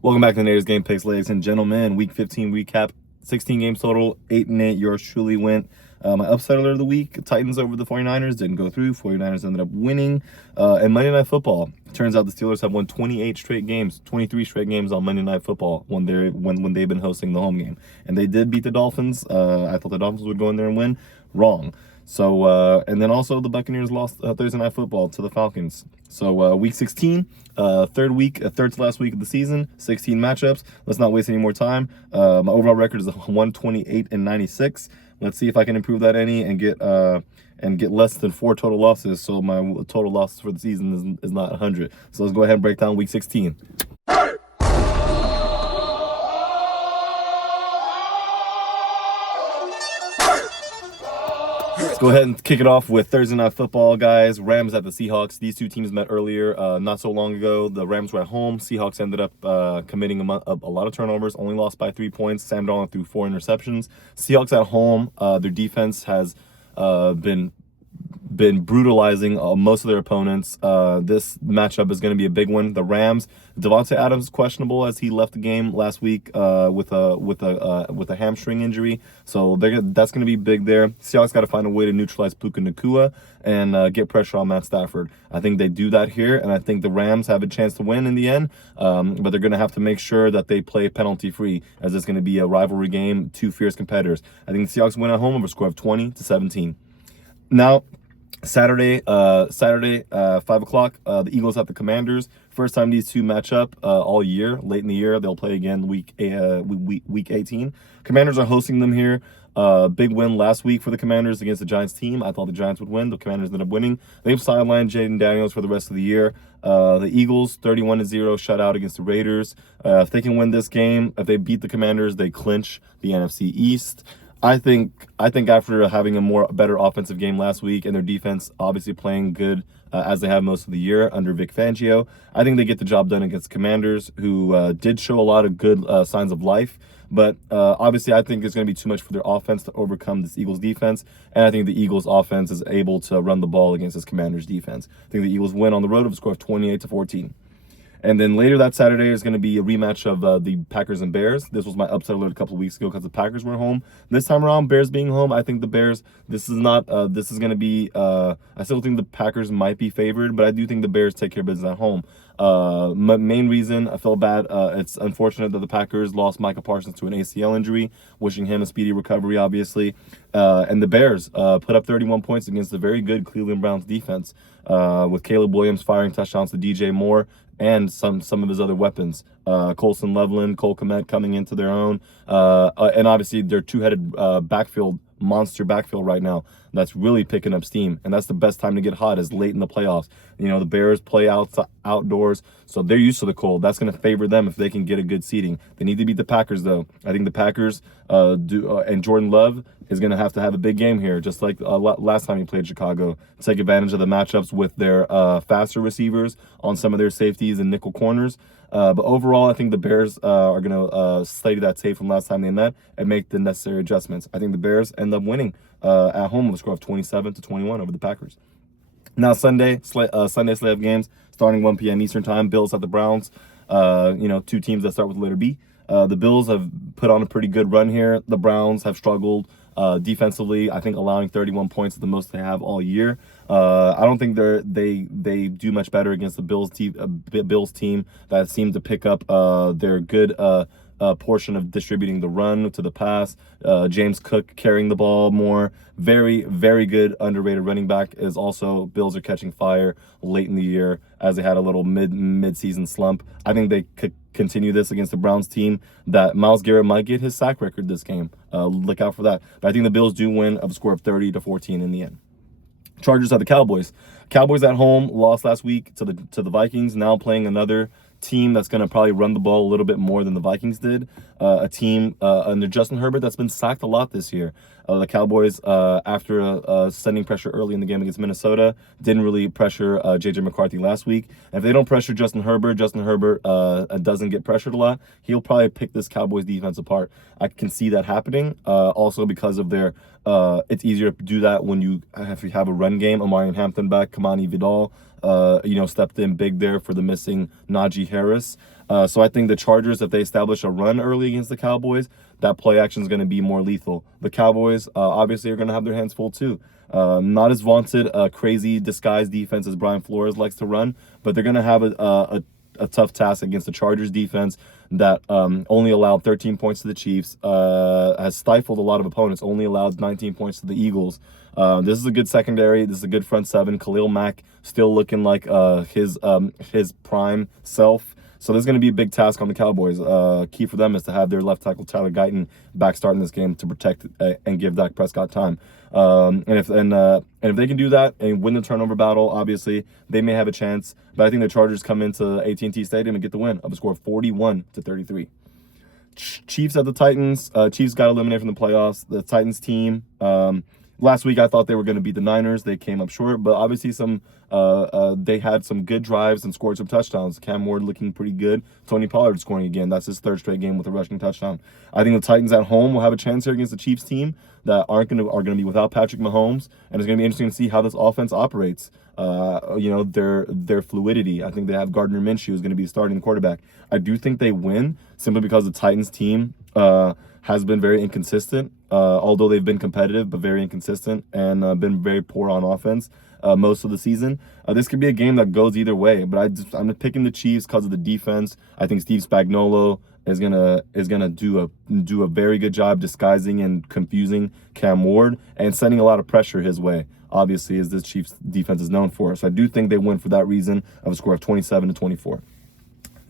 Welcome back to the Nader's Game Picks, ladies and gentlemen. Week 15 recap, 16 games total, 8-8. Yours truly went. My upset alert of the week, Titans over the 49ers, didn't go through. 49ers ended up winning. And Monday Night Football, turns out the Steelers have won 28 straight games, 23 straight games on Monday Night Football when they've been hosting the home game. And they did beat the Dolphins. I thought the Dolphins would go in there and win. Wrong. So, and then also the Buccaneers lost Thursday Night Football to the Falcons. So, week 16, third to last week of the season, 16 matchups. Let's not waste any more time. My overall record is 128-96. Let's see if I can improve that any and get less than 4 total losses. So my total losses for the season is not 100. So let's go ahead and break down week 16. Let's go ahead and kick it off with Thursday Night Football, guys. Rams at the Seahawks. These two teams met earlier, not so long ago. The Rams were at home. Seahawks ended up committing a lot of turnovers, only lost by 3 points. Sam Darnold threw 4 interceptions. Seahawks at home, their defense has been brutalizing most of their opponents. This matchup is going to be a big one. The Rams, Devontae Adams is questionable as he left the game last week with a hamstring injury, so that's going to be big there. Seahawks got to find a way to neutralize Puka Nacua and get pressure on Matt Stafford. I think they do that here, and I think the Rams have a chance to win in the end, but they're going to have to make sure that they play penalty-free, as it's going to be a rivalry game, two fierce competitors. I think the Seahawks win at home over a score of 20-17. Now, Saturday, 5 o'clock, the Eagles at the Commanders. First time these two match up all year. Late in the year, they'll play again week 18. Commanders are hosting them here. Big win last week for the Commanders against the Giants team. I thought the Giants would win. The Commanders ended up winning. They've sidelined Jaden Daniels for the rest of the year. The Eagles, 31-0 shutout against the Raiders. If they can win this game, if they beat the Commanders, they clinch the NFC East. I think after having a better offensive game last week and their defense obviously playing good as they have most of the year under Vic Fangio, I think they get the job done against Commanders, who did show a lot of good signs of life. But obviously, I think it's going to be too much for their offense to overcome this Eagles defense. And I think the Eagles offense is able to run the ball against this Commanders defense. I think the Eagles win on the road with a score of 28-14. And then later that Saturday is going to be a rematch of the Packers and Bears. This was my upset alert a couple of weeks ago because the Packers were home. This time around, Bears being home, I think the Bears, this is going to be, I still think the Packers might be favored, but I do think the Bears take care of business at home. Main reason I felt bad, it's unfortunate that the Packers lost Micah Parsons to an ACL injury, wishing him a speedy recovery, obviously. And the Bears put up 31 points against a very good Cleveland Browns defense, with Caleb Williams firing touchdowns to DJ Moore and some of his other weapons. Colson Loveland, Cole Kmet coming into their own. And obviously their two-headed monster backfield right now that's really picking up steam. And that's the best time to get hot, is late in the playoffs. You know, the Bears play outdoors, so they're used to the cold. That's going to favor them if they can get a good seeding. They need to beat the Packers, though. I think the Packers and Jordan Love is going to have a big game here, just like last time he played Chicago. Take advantage of the matchups with their faster receivers on some of their safeties and nickel corners. But overall, I think the Bears are going to study that tape from last time they met and make the necessary adjustments. I think the Bears end up winning at home with a score of 27-21 over the Packers. Now, Sunday slate of games starting 1 p.m. Eastern time. Bills at the Browns. Two teams that start with the letter B. The Bills have put on a pretty good run here. The Browns have struggled defensively. I think allowing 31 points is the most they have all year. I don't think they do much better against the Bills team that seemed to pick up their good portion of distributing the run to the pass. James Cook carrying the ball more. Very, very good underrated running back. Is also, Bills are catching fire late in the year as they had a little mid-season slump. I think they could continue this against the Browns team that Myles Garrett might get his sack record this game. Look out for that. But I think the Bills do win of a score of 30-14 in the end. Chargers at the Cowboys. Cowboys at home lost last week to the Vikings. Now playing another team that's going to probably run the ball a little bit more than the Vikings did. A team under Justin Herbert that's been sacked a lot this year. The Cowboys, after sending pressure early in the game against Minnesota, didn't really pressure J.J. McCarthy last week. And if they don't pressure Justin Herbert doesn't get pressured a lot, he'll probably pick this Cowboys defense apart. I can see that happening. Also because of their, it's easier to do that when you have a run game. Omarion Hampton back, Kamani Vidal, stepped in big there for the missing Najee Harris. So I think the Chargers, if they establish a run early against the Cowboys, that play action is going to be more lethal. The Cowboys obviously are going to have their hands full too. Not as vaunted, crazy disguised defense as Brian Flores likes to run, but they're going to have a tough task against the Chargers defense that only allowed 13 points to the Chiefs, has stifled a lot of opponents, only allowed 19 points to the Eagles. This is a good secondary. This is a good front seven. Khalil Mack still looking like his prime self. So there's going to be a big task on the Cowboys. Key for them is to have their left tackle Tyler Guyton back starting this game to protect and give Dak Prescott time. And if they can do that and win the turnover battle, obviously they may have a chance. But I think the Chargers come into AT&T Stadium and get the win of a score of 41-33. Chiefs at the Titans. Chiefs got eliminated from the playoffs. The Titans team. Last week, I thought they were going to beat the Niners. They came up short, but obviously they had some good drives and scored some touchdowns. Cam Ward looking pretty good. Tony Pollard scoring again. That's his third straight game with a rushing touchdown. I think the Titans at home will have a chance here against the Chiefs team that are going to be without Patrick Mahomes, and it's going to be interesting to see how this offense operates. Their fluidity. I think they have Gardner Minshew who's going to be starting quarterback. I do think they win simply because the Titans team has been very inconsistent, although they've been competitive, but very inconsistent and been very poor on offense most of the season. This could be a game that goes either way, but I'm picking the Chiefs because of the defense. I think Steve Spagnuolo is gonna do a very good job disguising and confusing Cam Ward and sending a lot of pressure his way. Obviously, as this Chiefs defense is known for. So I do think they win for that reason of a score of 27-24.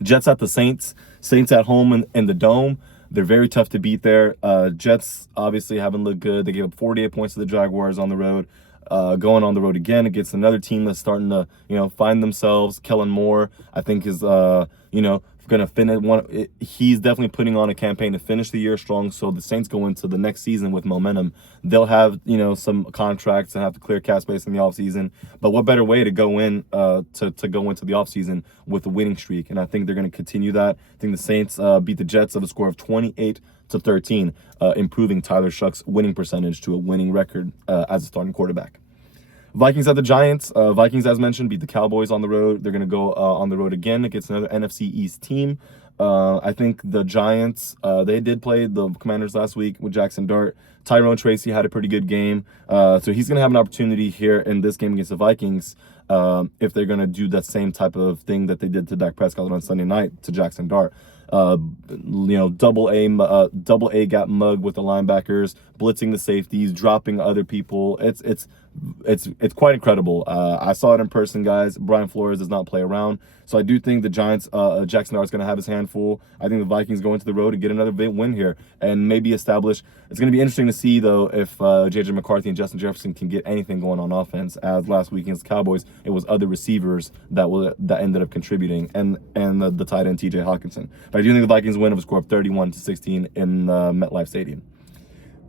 Jets at the Saints. Saints at home in the Dome. They're very tough to beat there. Jets obviously haven't looked good. They gave up 48 points to the Jaguars on the road. Going on the road again against another team that's starting to, find themselves. Kellen Moore, I think, is, going to finish he's definitely putting on a campaign to finish the year strong. So the Saints go into the next season with momentum. They'll have, some contracts and have to clear cap space in the offseason. But what better way to go in to go into the offseason with a winning streak? And I think they're going to continue that. I think the Saints beat the Jets of a score of 28-13, improving Tyler Shuck's winning percentage to a winning record as a starting quarterback. Vikings at the Giants. Vikings, as mentioned, beat the Cowboys on the road. They're going to go on the road again against another NFC East team. I think the Giants, they did play the Commanders last week with Jackson Dart. Tyrone Tracy had a pretty good game. So he's going to have an opportunity here in this game against the Vikings if they're going to do that same type of thing that they did to Dak Prescott on Sunday night to Jackson Dart. Double A gap mug with the linebackers, blitzing the safeties, dropping other people. It's quite incredible. I saw it in person, guys. Brian Flores does not play around. So I do think the Giants, Jackson Dart's going to have his hand full. I think the Vikings go into the road to get another big win here and maybe establish. It's going to be interesting to see, though, if J.J. McCarthy and Justin Jefferson can get anything going on offense. As last week against the Cowboys, it was other receivers that ended up contributing, and the tight end T.J. Hawkinson. But I do think the Vikings win of a score of 31-16 in MetLife Stadium.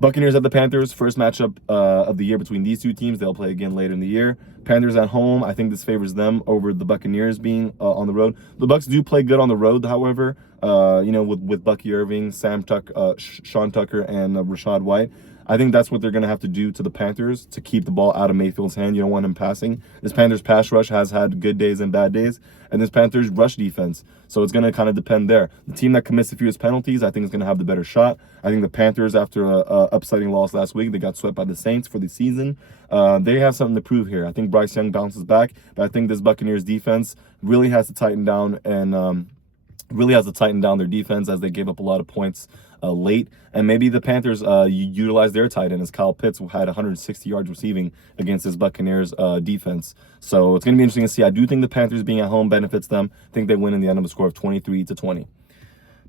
Buccaneers at the Panthers, first matchup of the year between these two teams. They'll play again later in the year. Panthers at home, I think this favors them over the Buccaneers being on the road. The Bucs do play good on the road, however, with Bucky Irving, Sean Tucker, and Rachaad White. I think that's what they're going to have to do to the Panthers to keep the ball out of Mayfield's hand. You don't want him passing. This Panthers pass rush has had good days and bad days, and this Panthers rush defense. So it's going to kind of depend there. The team that commits the fewest penalties, I think, is going to have the better shot. I think the Panthers, after a upsetting loss last week, they got swept by the Saints for the season. They have something to prove here. I think Bryce Young bounces back, but I think this Buccaneers defense really has to tighten down their defense as they gave up a lot of points late. And maybe the Panthers utilize their tight end as Kyle Pitts had 160 yards receiving against this Buccaneers defense. So it's going to be interesting to see. I do think the Panthers being at home benefits them. I think they win in the end of a score of 23-20.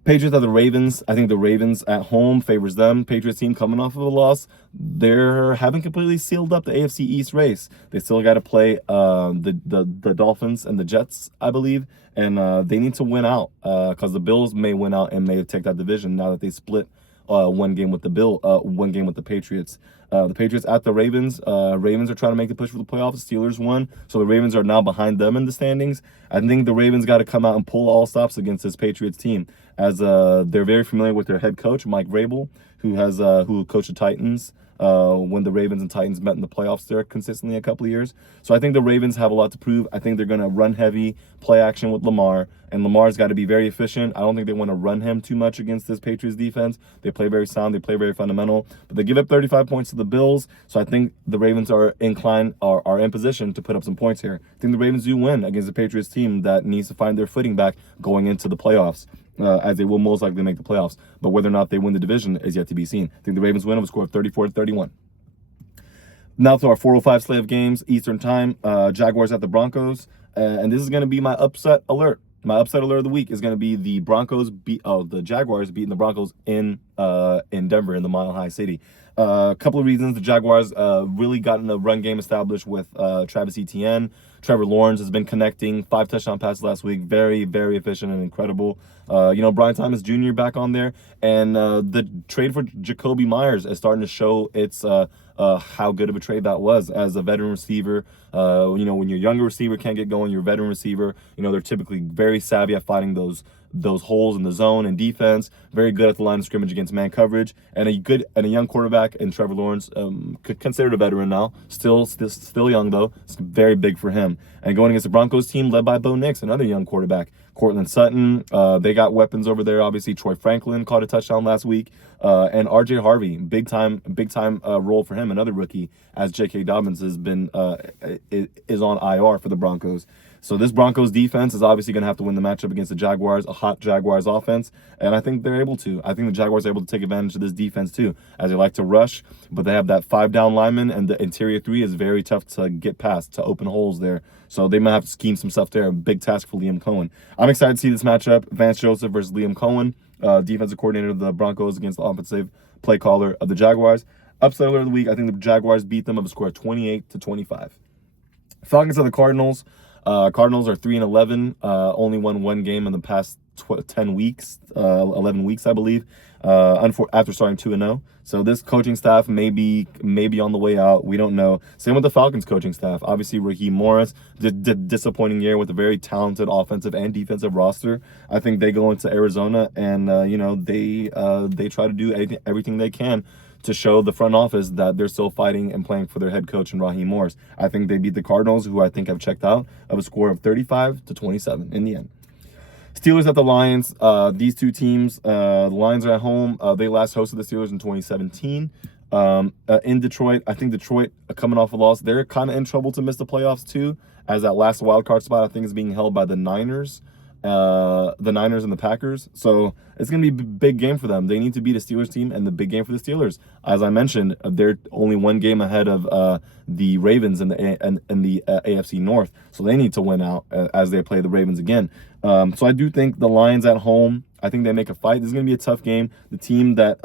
Patriots at the Ravens. I think the Ravens at home favors them. Patriots team coming off of a loss. They haven't completely sealed up the AFC East race. They still got to play the Dolphins and the Jets, I believe. And they need to win out because the Bills may win out and may take that division now that they split one game with the Patriots. The Patriots at the Ravens. Ravens are trying to make the push for the playoffs. Steelers won, so the Ravens are now behind them in the standings. I think the Ravens got to come out and pull all stops against this Patriots team, as they're very familiar with their head coach, Mike Vrabel, who coached the Titans when the Ravens and Titans met in the playoffs there consistently a couple of years. So I think the Ravens have a lot to prove. I think they're going to run heavy, play action with Lamar, and Lamar's got to be very efficient. I don't think they want to run him too much against this Patriots defense. They play very sound, they play very fundamental, but they give up 35 points to the Bills. So I think the Ravens are in position to put up some points here. I think the Ravens do win against the Patriots team that needs to find their footing back going into the playoffs. As they will most likely make the playoffs. But whether or not they win the division is yet to be seen. I think the Ravens win with a score of 34-31. Now to our 4:05 slate of games, Eastern time, Jaguars at the Broncos. And this is going to be my upset alert. My upset alert of the week is going to be the Jaguars beating the Broncos in Denver, in the Mile High City. A couple of reasons. The Jaguars really gotten a run game established with Travis Etienne. Trevor Lawrence has been connecting 5 touchdown passes last week. Very, very efficient and incredible. Brian Thomas Jr. back on there. And the trade for Jacoby Myers is starting to show its how good of a trade that was as a veteran receiver. When your younger receiver can't get going, your veteran receiver, they're typically very savvy at finding those holes in the zone and defense, very good at the line of scrimmage against man coverage, and a young quarterback in Trevor Lawrence, considered a veteran now, still young though. It's very big for him. And going against the Broncos team led by Bo Nix, another young quarterback. Cortland Sutton, they got weapons over there. Obviously, Troy Franklin caught a touchdown last week, and R.J. Harvey, big time role for him, another rookie, as J.K. Dobbins has been is on IR for the Broncos. So this Broncos defense is obviously going to have to win the matchup against the Jaguars, a hot Jaguars offense, and I think they're able to. I think the Jaguars are able to take advantage of this defense too, as they like to rush, but they have that 5-down lineman, and the interior 3 is very tough to get past, to open holes there. So they might have to scheme some stuff there. A big task for Liam Cohen. I'm excited to see this matchup, Vance Joseph versus Liam Cohen, defensive coordinator of the Broncos against the offensive play caller of the Jaguars. Upset alert of the week, I think the Jaguars beat them of a score of 28-25. Falcons of the Cardinals. Cardinals are 3-11, only won one game in the past 11 weeks, I believe, after starting 2-0. So this coaching staff may be on the way out. We don't know. Same with the Falcons coaching staff. Obviously, Raheem Morris, disappointing year with a very talented offensive and defensive roster. I think they go into Arizona and, they try to do everything they can to show the front office that they're still fighting and playing for their head coach and Raheem Morris. I think they beat the Cardinals, who I think have checked out, of a score of 35-27 in the end. Steelers at the Lions. These two teams, the Lions are at home. They last hosted the Steelers in 2017. In Detroit, I think Detroit, coming off a loss, they're kind of in trouble to miss the playoffs too, as that last wild card spot I think is being held by the Niners. And the Packers. So it's going to be a big game for them. They need to beat a Steelers team, and the big game for the Steelers, as I mentioned, they're only one game ahead of the Ravens in the AFC North. So they need to win out as they play the Ravens again. So I do think the Lions at home, I think they make a fight. This is going to be a tough game. The team that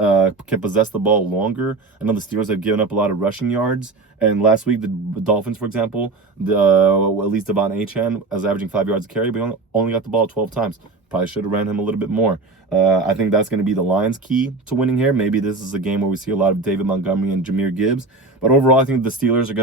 can possess the ball longer. I know the Steelers have given up a lot of rushing yards. And last week, the Dolphins, for example, at least Devon Achane was averaging 5 yards a carry, but he only got the ball 12 times. Probably should have ran him a little bit more. I think that's going to be the Lions' key to winning here. Maybe this is a game where we see a lot of David Montgomery and Jahmyr Gibbs. But overall, I think the Steelers are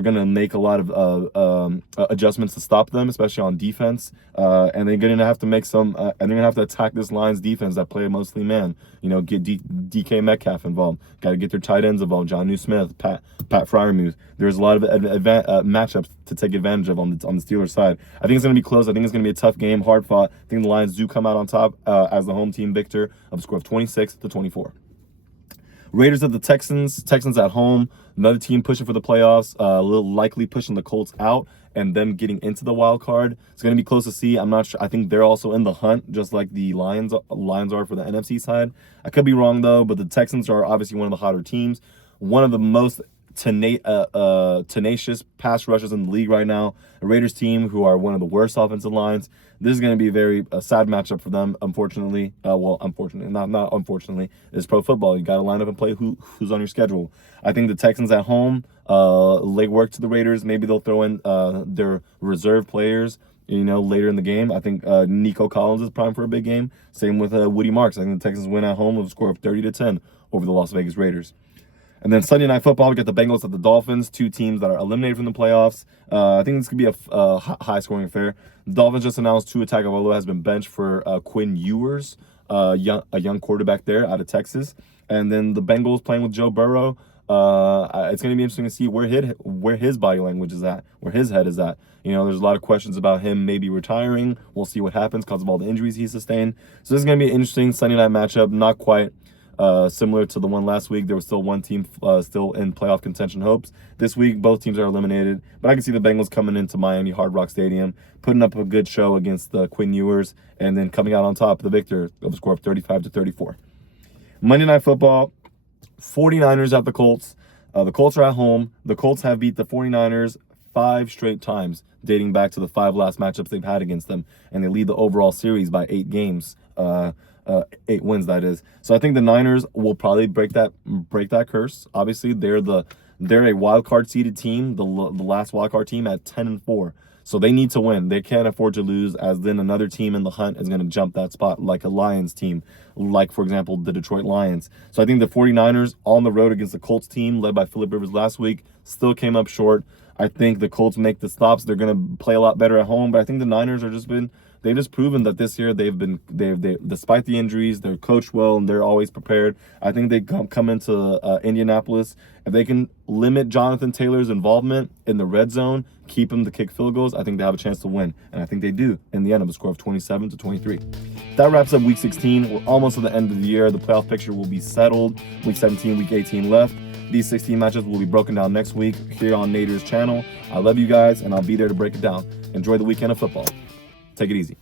going to make a lot of adjustments to stop them, especially on defense. And they're going to have to make some, and they're going to have to attack this Lions defense that play mostly man. Get DK Metcalf involved. Got to get their tight ends involved. Jonnu Smith, Pat Freiermuth. There's a lot of matchups to take advantage of on the Steelers side. I think it's going to be close. I think it's going to be a tough game, hard fought. I think the Lions do come out on top as the home team victor of a score of 26-24. Raiders at the Texans. Texans at home. Another team pushing for the playoffs. A little likely pushing the Colts out and them getting into the wild card. It's going to be close to see. I'm not sure. I think they're also in the hunt, just like the Lions are for the NFC side. I could be wrong, though, but the Texans are obviously one of the hotter teams. One of the most tenacious pass rushers in the league right now. A Raiders team who are one of the worst offensive lines. This is going to be a very sad matchup for them, unfortunately. Unfortunately, not unfortunately. It's pro football. You got to line up and play who's on your schedule. I think the Texans at home lay work to the Raiders. Maybe they'll throw in their reserve players, later in the game. I think Nico Collins is primed for a big game. Same with Woody Marks. I think the Texans win at home with a score of 30-10 over the Las Vegas Raiders. And then Sunday Night Football, we got the Bengals at the Dolphins, two teams that are eliminated from the playoffs. I think this could be a high-scoring affair. The Dolphins just announced Tua Tagovailoa has been benched for Quinn Ewers, a young quarterback there out of Texas. And then the Bengals playing with Joe Burrow. It's going to be interesting to see where his body language is at, where his head is at. You know, there's a lot of questions about him maybe retiring. We'll see what happens because of all the injuries he sustained. So this is going to be an interesting Sunday night matchup. Not quite similar to the one last week. There was still one team still in playoff contention hopes. This week, both teams are eliminated. But I can see the Bengals coming into Miami Hard Rock Stadium, putting up a good show against the Quinn Ewers, and then coming out on top, the victor of a score of 35-34. Monday Night Football, 49ers at the Colts. The Colts are at home. The Colts have beat the 49ers 5 straight times, dating back to the 5 last matchups they've had against them, and they lead the overall series by 8 games. 8 wins, that is. So I think the Niners will probably break that curse. Obviously, they're a wild card seeded team, the last wild card team at 10-4. So they need to win. They can't afford to lose, as then another team in the hunt is going to jump that spot, like a Lions team, like, for example, the Detroit Lions. So I think the 49ers on the road against the Colts team, led by Phillip Rivers last week, still came up short. I think the Colts make the stops. They're going to play a lot better at home, but I think the Niners are they've just proven that this year they've despite the injuries, they're coached well and they're always prepared. I think they come into Indianapolis. If they can limit Jonathan Taylor's involvement in the red zone, keep him to kick field goals, I think they have a chance to win. And I think they do in the end of a score of 27-23. That wraps up week 16. We're almost at the end of the year. The playoff picture will be settled. Week 17, week 18 left. These 16 matches will be broken down next week here on Nader's channel. I love you guys, and I'll be there to break it down. Enjoy the weekend of football. Take it easy.